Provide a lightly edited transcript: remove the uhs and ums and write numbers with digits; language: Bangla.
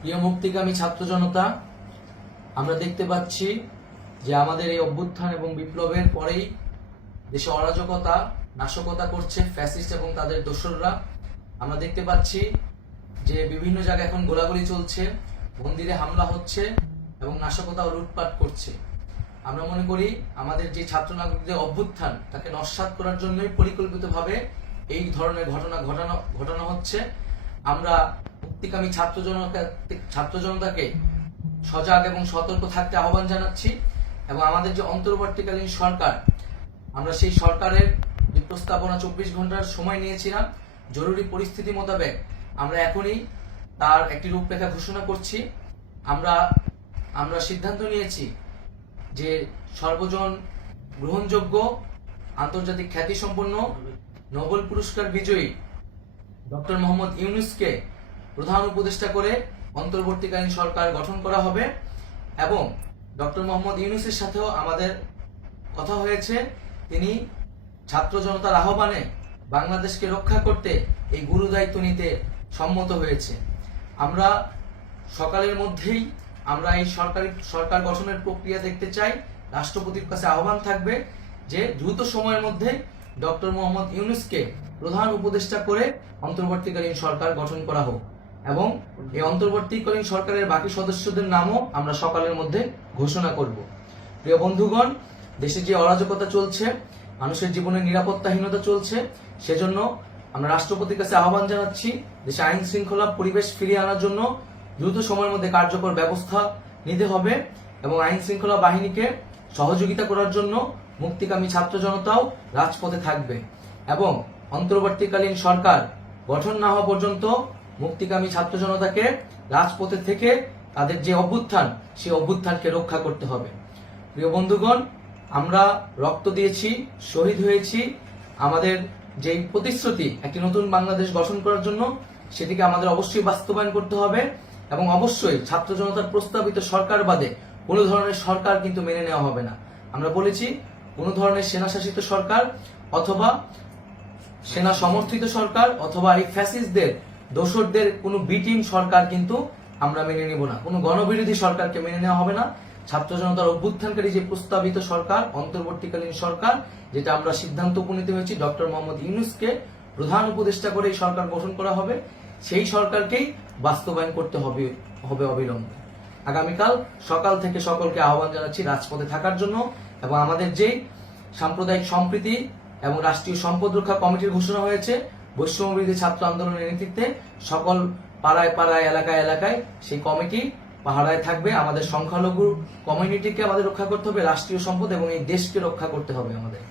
প্রিয় মুক্তিকামী ছাত্র জনতা, আমরা দেখতে পাচ্ছি যে আমাদের এই অভ্যুত্থান এবং বিপ্লবের পরেই দেশে অরাজকতা নাশকতা করছে ফ্যাসিস্ট এবং তাদের দোসররা। আমরা দেখতে পাচ্ছি যে বিভিন্ন জায়গায় এখন গোলাগুলি চলছে, মন্দিরে হামলা হচ্ছে এবং নাশকতা ও লুটপাট করছে। আমরা মনে করি আমাদের যে ছাত্র নাগরিকদের অভ্যুত্থান তাকে নস্যাৎ করার জন্যই পরিকল্পিতভাবে এই ধরনের ঘটনা হচ্ছে। আমরা মুক্তিকামী ছাত্র জনতাকে সজাগ এবং সতর্ক থাকতে আহ্বান জানাচ্ছি এবং আমাদের যে অন্তর্বর্তীকালীন সরকার, আমরা সেই সরকারের যে প্রস্তাবনা 24 ঘন্টার সময় নিয়েছিলাম, জরুরি পরিস্থিতি মোতাবেক আমরা এখনই তার একটি রূপরেখা ঘোষণা করছি। আমরা সিদ্ধান্ত নিয়েছি যে সর্বজন গ্রহণযোগ্য আন্তর্জাতিক খ্যাতিসম্পন্ন নোবেল পুরস্কার বিজয়ী ডক্টর মোহাম্মদ ইউনূসকে প্রধান উপদেষ্টা করে অন্তর্বর্তীকালীন সরকার গঠন করা হবে এবং ডক্টর মোহাম্মদ ইউনূসের সাথেও আমাদের কথা হয়েছে। তিনি ছাত্র জনতার আহ্বানে বাংলাদেশকে রক্ষা করতে এই গুরু দায়িত্ব নিতে সম্মত হয়েছে। আমরা সকালের মধ্যেই আমরা এই সরকার গঠনের প্রক্রিয়া দেখতে চাই। রাষ্ট্রপতির কাছে আহ্বান থাকবে যে দ্রুত সময়ের মধ্যে ডক্টর মোহাম্মদ ইউনূসকে প্রধান উপদেষ্টা করে অন্তর্বর্তীকালীন সরকার গঠন করা হোক এবং এই অন্তর্বর্তীকালীন সরকারের বাকি সদস্যদের নামও আমরা সকালের মধ্যে ঘোষণা করব। প্রিয় বন্ধুগণ, দেশে যে অরাজকতা চলছে, মানুষের জীবনের নিরাপত্তাহীনতা চলছে, সেজন্য আমরা রাষ্ট্রপতির কাছে আহ্বান জানাচ্ছি দেশে আইন শৃঙ্খলা পরিবেশ ফিরিয়ে আনার জন্য দ্রুত সময়ের মধ্যে কার্যকর ব্যবস্থা নিতে হবে এবং আইন শৃঙ্খলা বাহিনীকে সহযোগিতা করার জন্য মুক্তিকামী ছাত্র জনতাও রাজপথে থাকবে এবং অন্তর্বর্তীকালীন সরকার গঠন না হওয়া পর্যন্ত মুক্তিকামী ছাত্র জনতাকে রাজপথে থেকে তাদের যে অভ্যুত্থান, সেই অভ্যুত্থানকে রক্ষা করতে হবে। প্রিয় বন্ধুগণ, আমরা রক্ত দিয়েছি, শহীদ হয়েছি। আমাদের যে প্রতিশ্রুতি একটি নতুন বাংলাদেশ গঠন করার জন্য, সেটিকে আমাদের অবশ্যই বাস্তবায়ন করতে হবে এবং অবশ্যই ছাত্র জনতার প্রস্তাবিত সরকার বাদে কোনো ধরনের সরকার কিন্তু মেনে নেওয়া হবে না। আমরা বলেছি কোনো ধরনের সেনা শাসিত সরকার অথবা সেনা সমর্থিত সরকার অথবা এই ফ্যাসিস্টদের দোসরদের কোনো বিটিম সরকার কিন্তু আমরা মেনে নেব না। কোনো গণবিরোধী সরকারকে মেনে নেওয়া হবে না। ছাত্র জনতার অভ্যুত্থানকারী যে প্রস্তাবিত সরকার, অন্তর্বর্তীকালীন সরকার, যেটা আমরা সিদ্ধান্ত উপনীত হয়েছি ডক্টর মোহাম্মদ ইউনূসকে প্রধান উপদেষ্টা করে এই সরকার গঠন করা হবে, সেই সরকারকেই বাস্তবায়ন করতে হবে অবিলম্বে। আগামীকাল সকাল থেকে সকলকে আহ্বান জানাচ্ছি রাজপথে থাকার জন্য এবং আমাদের যে সাম্প্রদায়িক সম্প্রীতি এবং রাষ্ট্রীয় সম্পদ রক্ষা কমিটির ঘোষণা হয়েছে বৈষম্যবিরোধী ছাত্র আন্দোলনের নেতৃত্বে, সকল পাড়ায় পাড়ায় এলাকায় এলাকায় সেই কমিটি পাহারায় থাকবে। আমাদের সংখ্যালঘু কমিউনিটিকে আমাদের রক্ষা করতে হবে, রাষ্ট্রীয় সম্পদ এবং এই দেশকে রক্ষা করতে হবে আমাদের।